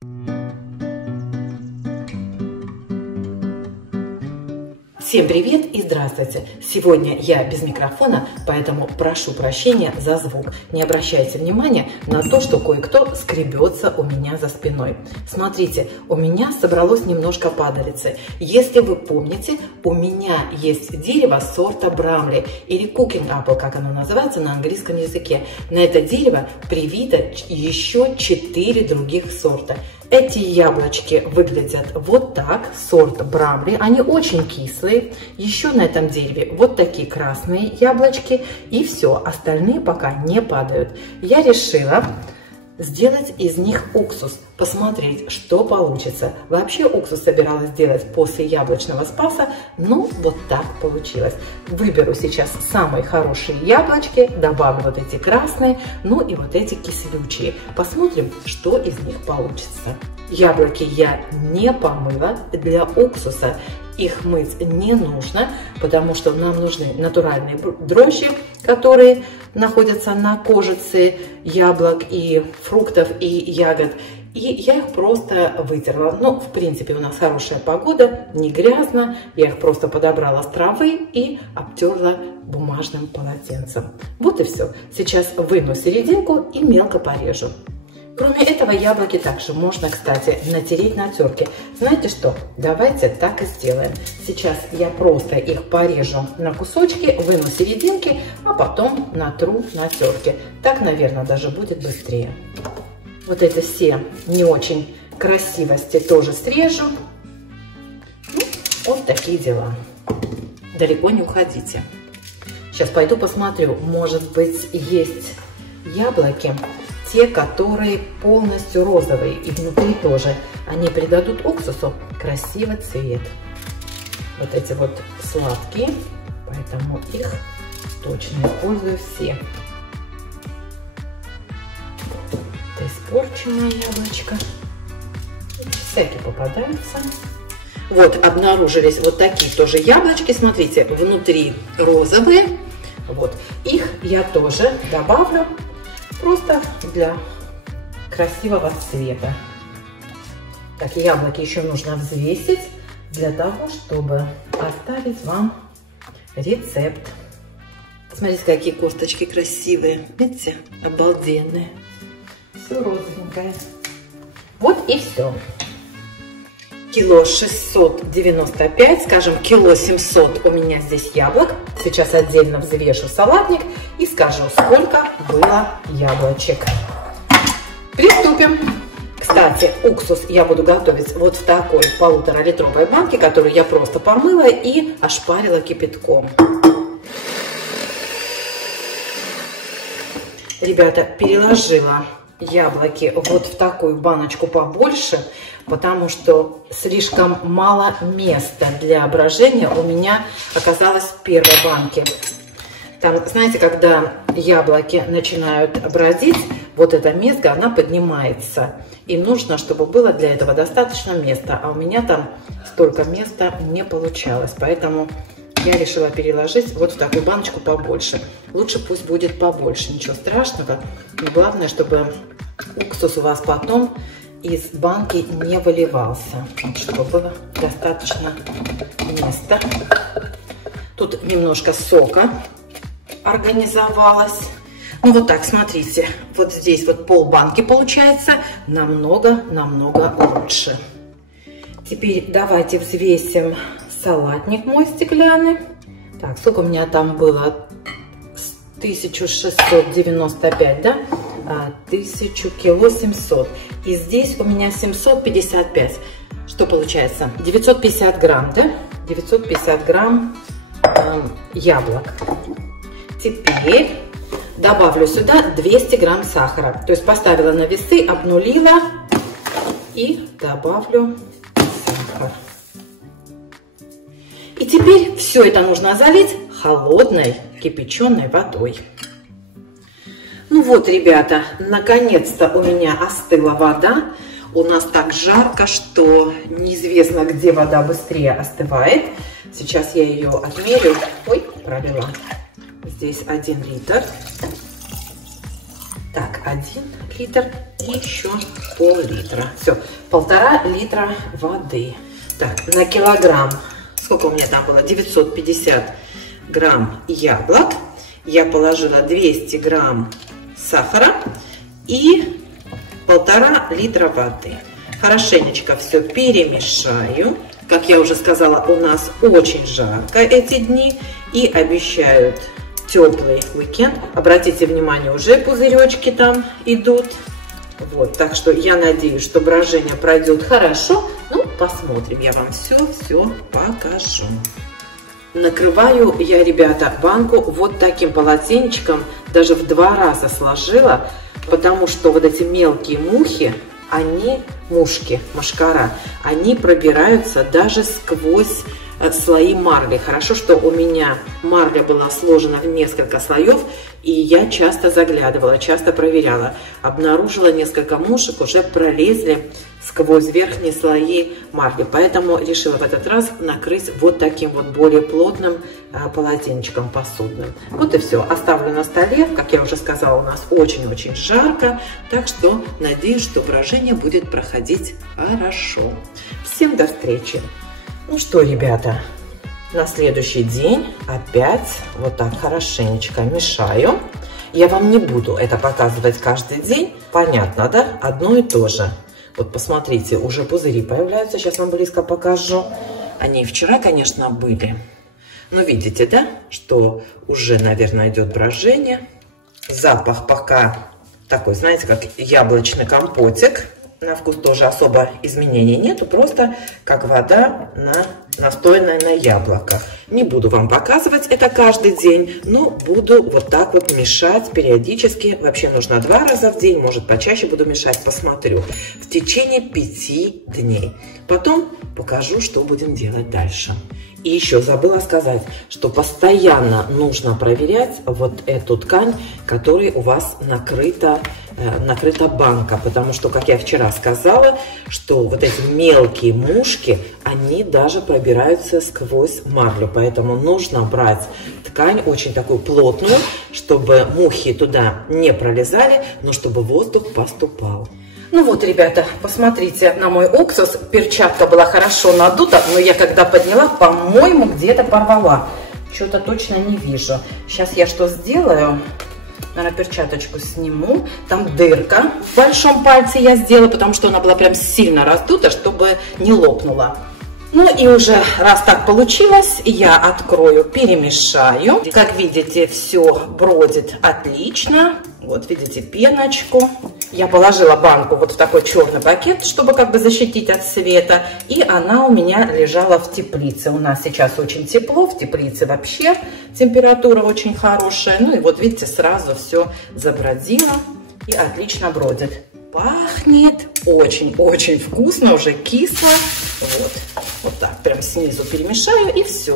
Всем привет и здравствуйте! Сегодня я без микрофона, поэтому прошу прощения за звук. Не обращайте внимания на то, что кое-кто скребется у меня за спиной. Смотрите, у меня собралось немножко падалицы. Если вы помните, у меня есть дерево сорта Брамли или Cooking Apple, как оно называется на английском языке. На это дерево привито еще 4 других сорта. Эти яблочки выглядят вот так, сорт Брамли, они очень кислые. Еще на этом дереве вот такие красные яблочки, и все, остальные пока не падают. Я решила сделать из них уксус, посмотреть, что получится. Вообще уксус собиралась сделать после яблочного спаса, но вот так получилось. Выберу сейчас самые хорошие яблочки, добавлю вот эти красные, ну и вот эти кислючие. Посмотрим, что из них получится. Яблоки я не помыла. Для уксуса их мыть не нужно, потому что нам нужны натуральные дрожжи, которые находятся на кожице яблок и фруктов и ягод. И я их просто вытерла. Но, в принципе, у нас хорошая погода, не грязно. Я их просто подобрала с травы и обтерла бумажным полотенцем. Вот и все. Сейчас выну серединку и мелко порежу. Кроме этого, яблоки также можно, кстати, натереть на терке. Знаете что? Давайте так и сделаем. Сейчас я просто их порежу на кусочки, выну серединки, а потом натру на терке. Так, наверное, даже будет быстрее. Вот эти все не очень красивости тоже срежу. Ну, вот такие дела. Далеко не уходите. Сейчас пойду посмотрю, может быть, есть яблоки, те, которые полностью розовые, и внутри тоже. Они придадут уксусу красивый цвет. Вот эти вот сладкие, поэтому их точно использую все. Это испорченное яблочко. Всякие попадаются. Вот обнаружились вот такие тоже яблочки. Смотрите, внутри розовые. Вот их я тоже добавлю. Просто для красивого цвета. Так, яблоки еще нужно взвесить для того, чтобы оставить вам рецепт. Смотрите, какие косточки красивые. Видите? Обалденные. Все розовенькое. Вот и все. Кило 695, скажем, кило 700 у меня здесь яблок. Сейчас отдельно взвешу салатник и скажу, сколько было яблочек. Приступим. Кстати, уксус я буду готовить вот в такой 1,5-литровой банке, которую я просто помыла и ошпарила кипятком. Ребята, переложила яблоки вот в такую баночку побольше, потому что слишком мало места для брожения у меня оказалось в первой банке. Там, знаете, когда яблоки начинают бродить, вот это место, она поднимается. И нужно, чтобы было для этого достаточно места. А у меня там столько места не получалось. Поэтому я решила переложить вот в такую баночку побольше. Лучше пусть будет побольше, ничего страшного. Но главное, чтобы уксус у вас потом из банки не выливался, чтобы было достаточно места. Тут немножко сока организовалось. Ну вот так, смотрите, вот здесь вот полбанки получается, намного лучше. Теперь давайте взвесим салатник мой стеклянный. Так, сколько у меня там было? 1695, да? 1000 кило 700. И здесь у меня 755. Что получается? 950 грамм, да? 950 грамм яблок. Теперь добавлю сюда 200 грамм сахара. То есть поставила на весы, обнулила и добавлю сахар. И теперь все это нужно залить холодной кипяченой водой. Ну вот, ребята, наконец-то у меня остыла вода. У нас так жарко, что неизвестно, где вода быстрее остывает. Сейчас я ее отмерю. Ой, пролила. Здесь 1 литр. Так, 1 литр и еще пол-литра. Все, 1,5 литра воды. Так, на килограмм, сколько у меня там было? 950 грамм яблок. Я положила 200 грамм сахара и 1,5 литра воды. Хорошенечко все перемешаю. Как я уже сказала, у нас очень жарко эти дни и обещают теплый уикенд. Обратите внимание, уже пузыречки там идут. Вот, так что я надеюсь, что брожение пройдет хорошо. Ну, посмотрим, я вам все покажу. Накрываю я, ребята, банку вот таким полотенечком, даже в 2 раза сложила, потому что вот эти мелкие мухи, мошкара, они пробираются даже сквозь слои марли. Хорошо, что у меня марля была сложена в несколько слоев, и я часто заглядывала, часто проверяла. Обнаружила несколько мушек, уже пролезли сквозь верхние слои марли. Поэтому решила в этот раз накрыть вот таким вот более плотным полотенечком посудным. Вот и все. Оставлю на столе. Как я уже сказала, у нас очень-очень жарко. Так что надеюсь, что брожение будет проходить хорошо. Всем до встречи! Ну что, ребята, на следующий день опять вот так хорошенечко мешаю. Я вам не буду это показывать каждый день. Понятно, да? Одно и то же. Вот посмотрите, уже пузыри появляются. Сейчас вам близко покажу. Они вчера, конечно, были. Но видите, да, что уже, наверное, идет брожение. Запах пока такой, знаете, как яблочный компотик. На вкус тоже особо изменений нету, просто как вода настойная на яблоках. Не буду вам показывать это каждый день, но буду вот так вот мешать периодически. Вообще нужно 2 раза в день, может почаще буду мешать, посмотрю. В течение 5 дней. Потом покажу, что будем делать дальше. И еще забыла сказать, что постоянно нужно проверять вот эту ткань, которой у вас накрыта банка, потому что, как я вчера сказала, что вот эти мелкие мушки, они даже пробираются сквозь марлю, поэтому нужно брать ткань очень такую плотную, чтобы мухи туда не пролезали, но чтобы воздух поступал. Ну вот, ребята, посмотрите на мой уксус. Перчатка была хорошо надута, но я когда подняла, по-моему, где-то порвала. Что-то точно не вижу. Сейчас я что сделаю? Наверное, перчаточку сниму. Там дырка в большом пальце я сделала, потому что она была прям сильно раздута, чтобы не лопнула. Ну и уже раз так получилось, я открою, перемешаю. Как видите, все бродит отлично. Вот видите пеночку. Я положила банку вот в такой черный пакет, чтобы как бы защитить от света. И она у меня лежала в теплице. У нас сейчас очень тепло, в теплице вообще температура очень хорошая. Ну и вот видите, сразу все забродило и отлично бродит. Пахнет очень-очень вкусно, уже кисло. Вот так прям снизу перемешаю и все.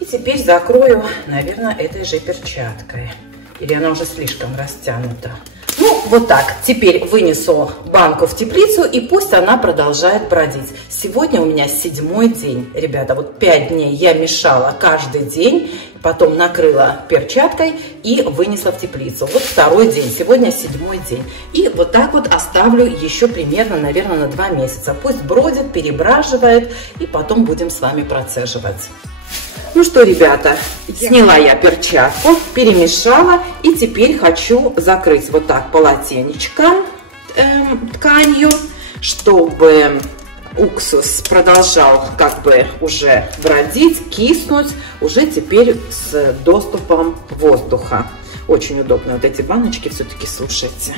И теперь закрою, наверное, этой же перчаткой. Или она уже слишком растянута. Ну, вот так. Теперь вынесу банку в теплицу, и пусть она продолжает бродить. Сегодня у меня 7-й день. Ребята, вот 5 дней я мешала каждый день, потом накрыла перчаткой и вынесла в теплицу. Вот 2-й день, сегодня 7-й день. И вот так вот оставлю еще примерно, наверное, на 2 месяца. Пусть бродит, перебраживает, и потом будем с вами процеживать. Ну что, ребята, сняла я перчатку, перемешала, и теперь хочу закрыть вот так полотенечком тканью, чтобы уксус продолжал как бы уже бродить, киснуть, уже теперь с доступом воздуха. Очень удобно вот эти баночки все-таки, слушайте.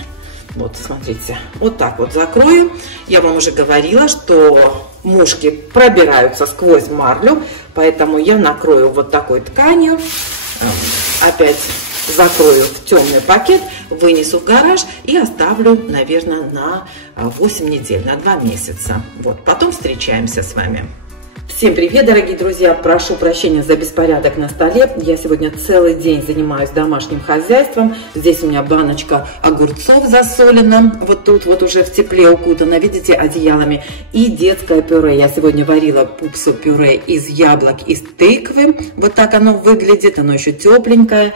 Вот, смотрите, вот так вот закрою. Я вам уже говорила, что мушки пробираются сквозь марлю, поэтому я накрою вот такой тканью. Опять закрою в темный пакет, вынесу в гараж и оставлю, наверное, на 8 недель, на 2 месяца. Вот, потом встречаемся с вами. Всем привет, дорогие друзья! Прошу прощения за беспорядок на столе. Я сегодня целый день занимаюсь домашним хозяйством. Здесь у меня баночка огурцов засолена. Вот тут вот уже в тепле укутана, видите, одеялами. И детское пюре. Я сегодня варила пупсу пюре из яблок, из тыквы. Вот так оно выглядит. Оно еще тепленькое.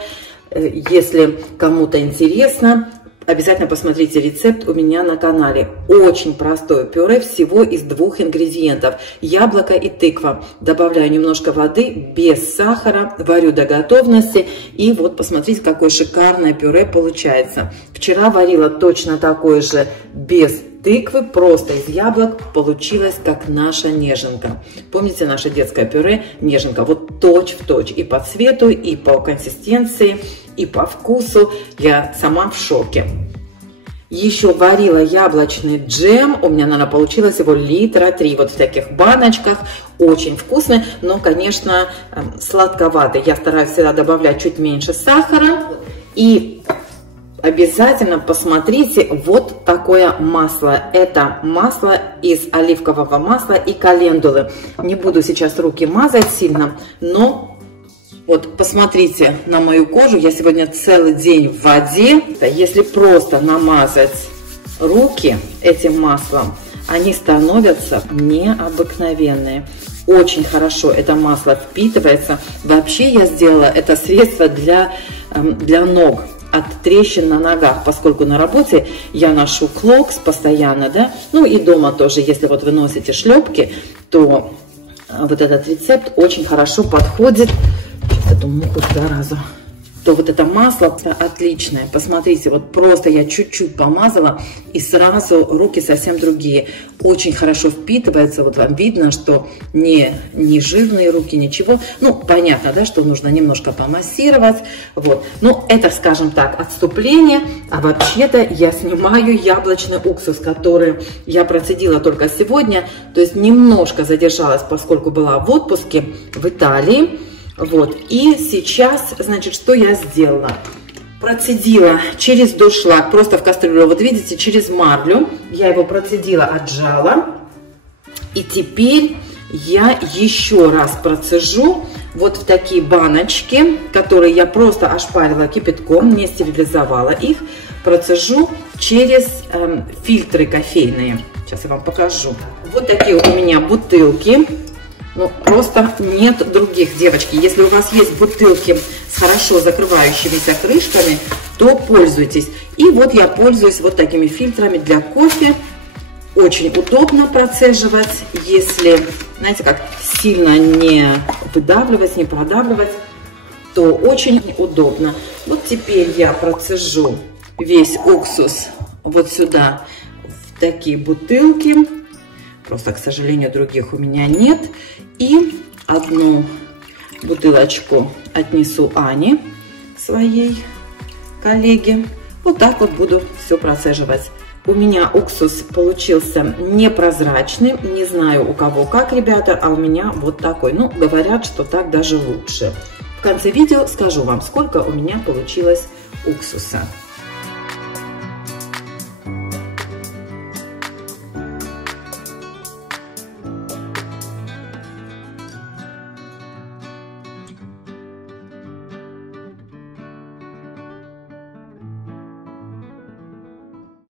Если кому-то интересно, обязательно посмотрите рецепт у меня на канале. Очень простое пюре, всего из 2 ингредиентов. Яблоко и тыква. Добавляю немножко воды, без сахара, варю до готовности. И вот посмотрите, какое шикарное пюре получается. Вчера варила точно такое же без тыквы, просто из яблок, получилось как наша неженка. Помните наше детское пюре неженка? Вот точь в точь и по цвету, и по консистенции, и по вкусу. Я сама в шоке. Еще варила яблочный джем. У меня, наверное, получилось его 3 литра вот в таких баночках. Очень вкусный, но, конечно, сладковатый. Я стараюсь всегда добавлять чуть меньше сахара. И обязательно посмотрите вот такое масло. Это масло из оливкового масла и календулы. Не буду сейчас руки мазать сильно, но вот посмотрите на мою кожу. Я сегодня целый день в воде. Если просто намазать руки этим маслом, они становятся необыкновенные. Очень хорошо это масло впитывается. Вообще я сделала это средство для ног. От трещин на ногах, поскольку на работе я ношу клокс постоянно, да, ну и дома тоже, если вот вы носите шлепки, то вот этот рецепт очень хорошо подходит. Сейчас эту муху заразу. То вот это масло отличное. Посмотрите, вот просто я чуть-чуть помазала, и сразу руки совсем другие. Очень хорошо впитывается. Вот вам видно, что не жирные руки, ничего. Ну, понятно, да, что нужно немножко помассировать. Вот. Ну, это, скажем так, отступление. А вообще-то я снимаю яблочный уксус, который я процедила только сегодня. То есть немножко задержалась, поскольку была в отпуске в Италии. Вот, и сейчас, значит, что я сделала? Процедила через дуршлаг, просто в кастрюлю, вот видите, через марлю. Я его процедила, отжала. И теперь я еще раз процежу вот в такие баночки, которые я просто ошпарила кипятком, не стерилизовала их. Процежу через фильтры кофейные. Сейчас я вам покажу. Вот такие вот у меня бутылки. Ну, просто нет других, девочки. Если у вас есть бутылки с хорошо закрывающимися крышками, то пользуйтесь. И вот я пользуюсь вот такими фильтрами для кофе. Очень удобно процеживать, если, знаете, как сильно не выдавливать, не продавливать, то очень удобно. Вот теперь я процежу весь уксус вот сюда в такие бутылки. Просто, к сожалению, других у меня нет. И одну бутылочку отнесу Ане, своей коллеге. Вот так вот буду все процеживать. У меня уксус получился непрозрачный. Не знаю, у кого как, ребята, а у меня вот такой. Ну, говорят, что так даже лучше. В конце видео скажу вам, сколько у меня получилось уксуса.